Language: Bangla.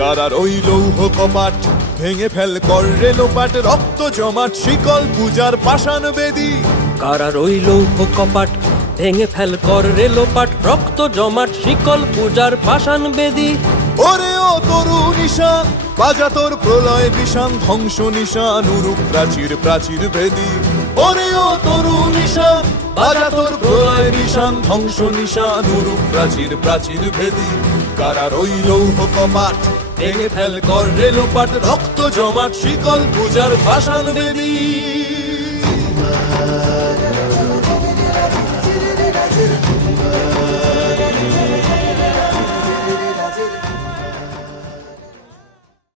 কারার ওই লৌহ কপাট ভেঙে ফেল কর রে লোপাট, রক্ত জমাট শিকল পূজার পাষাণ বেদী। কারার ওই লৌহ কপাট ভেঙে ফেল কর রে লোপাট, রক্ত জমাট শিকল পূজার পাষাণ বেদী। ওরে ও তরু নিশান বাজা তোর প্রলয় বিষান, ধ্বংস নিশান উরুপ প্রাচীর প্রাচীর ভেদী। ওরে ও তরু নিশান বাজা তোর প্রলয় নিশান, ধ্বংস নিশান উরুপ প্রাচীর প্রাচীর ভেদী। কারার ওই লৌহ কপাট ভেঙে ফেল কর রে লোপাট, রক্ত জমাট শিকল পূজার পাষাণ বেদী।